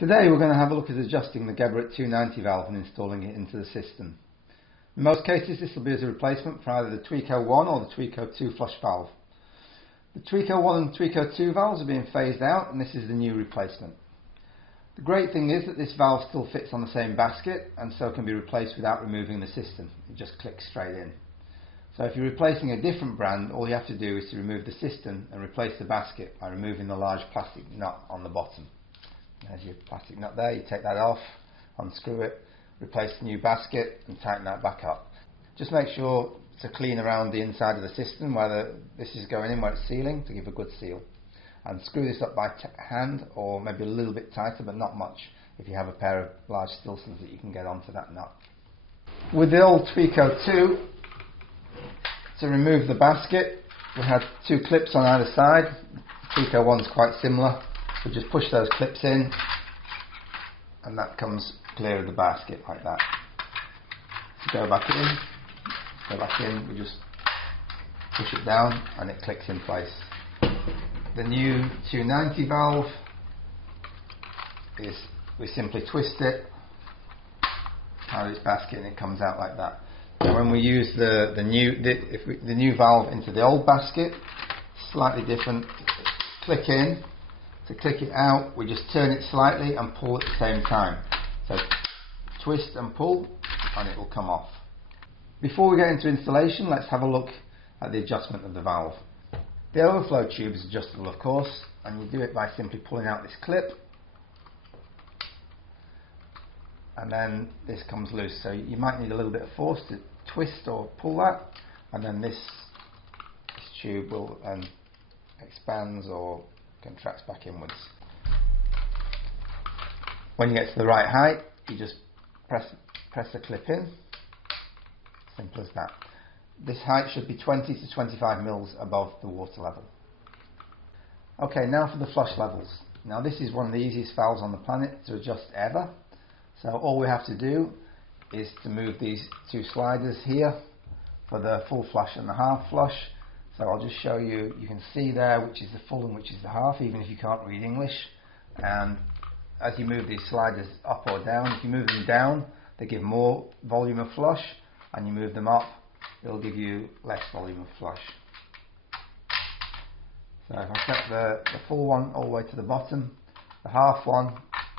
Today we're going to have a look at adjusting the Geberit 290 valve and installing it into the system. In most cases this will be as a replacement for either the Twico 1 or the Twico 2 flush valve. The Twico 1 and Twico 2 valves are being phased out and this is the new replacement. The great thing is that this valve still fits on the same basket and so can be replaced without removing the system. It just clicks straight in. So if you're replacing a different brand, all you have to do is to remove the system and replace the basket by removing the large plastic nut on the bottom. There's your plastic nut there, you take that off, unscrew it, replace the new basket and tighten that back up. Just make sure to clean around the inside of the system where this is going in, where it's sealing, to give a good seal. And screw this up by hand or maybe a little bit tighter but not much if you have a pair of large Stilsons that you can get onto that nut. With the old Twico 2, to remove the basket we had two clips on either side. The Twico 1's quite similar. So just push those clips in and that comes clear of the basket like that. So go back in, we just push it down and it clicks in place. The new 290 valve is, we simply twist it out of its basket and it comes out like that. Now when we use the new valve into the old basket, slightly different. Click in. To click it out, we just turn it slightly and pull at the same time. So twist and pull and it will come off. Before we get into installation, let's have a look at the adjustment of the valve. The overflow tube is adjustable of course, and you do it by simply pulling out this clip and then this comes loose. So you might need a little bit of force to twist or pull that, and then this tube will expands or contracts back inwards. When you get to the right height, you just press the clip in. Simple as that. This height should be 20 to 25 mils above the water level. Okay, now for the flush levels. Now this is one of the easiest valves on the planet to adjust ever. So all we have to do is to move these two sliders here for the full flush and the half flush. So I'll just show you, you can see there which is the full and which is the half, even if you can't read English. And as you move these sliders up or down, if you move them down, they give more volume of flush, and you move them up, it'll give you less volume of flush. So if I set the full one all the way to the bottom, the half one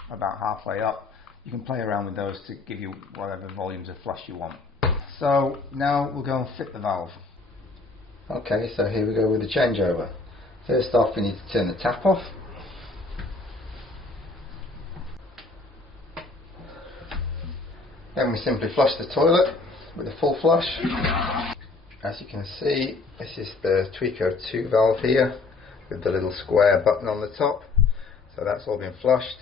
about halfway up, you can play around with those to give you whatever volumes of flush you want. So now we'll go and fit the valve. Okay, so here we go with the changeover. First off, we need to turn the tap off. Then we simply flush the toilet with a full flush. As you can see, this is the Twico 2 valve here with the little square button on the top. So that's all been flushed.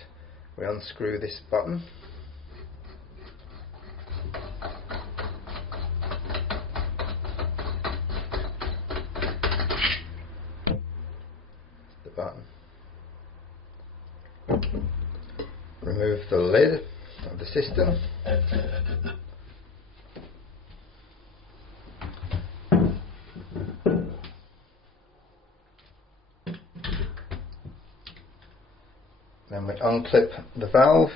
We unscrew this button. Button. Remove the lid of the system. Then we unclip the valve.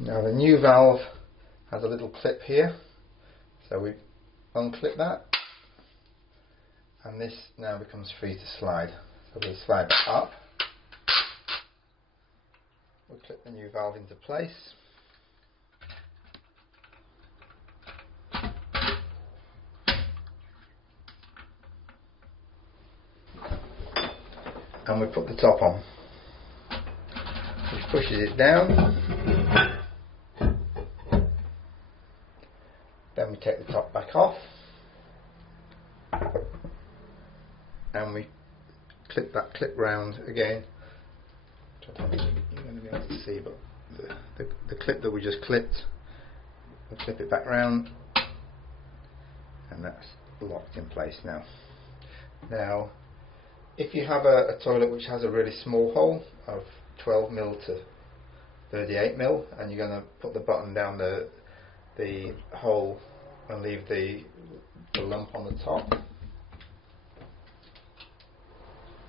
Now the new valve has a little clip here. So we unclip that and this now becomes free to slide. So we'll slide that up. We'll clip the new valve into place. And we put the top on, which pushes it down. Then we take the top back off and we clip that clip round again. I don't think you're going to be able to see, but the clip that we just clipped, we'll clip it back round and that's locked in place now. Now if you have a toilet which has a really small hole of 12 mil to 38 mil and you're going to put the button down the hole and leave the lump on the top,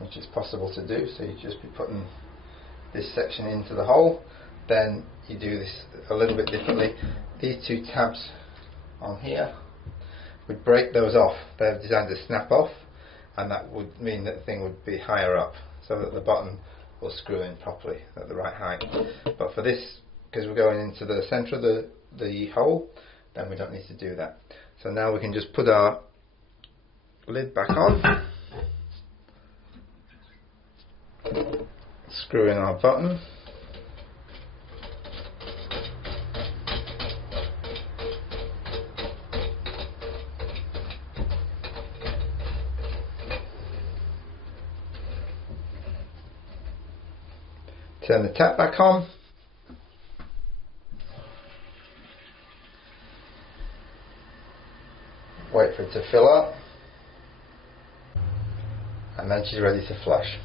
which is possible to do. So you just be putting this section into the hole, then you do this a little bit differently. These two tabs on here, we'd break those off. They're designed to snap off, and that would mean that the thing would be higher up, so that the button will screw in properly at the right height. But for this, because we're going into the centre of the hole, then we don't need to do that. So now we can just put our lid back on, screw in our button, turn the tap back on, wait for it to fill up, and then she's ready to flush.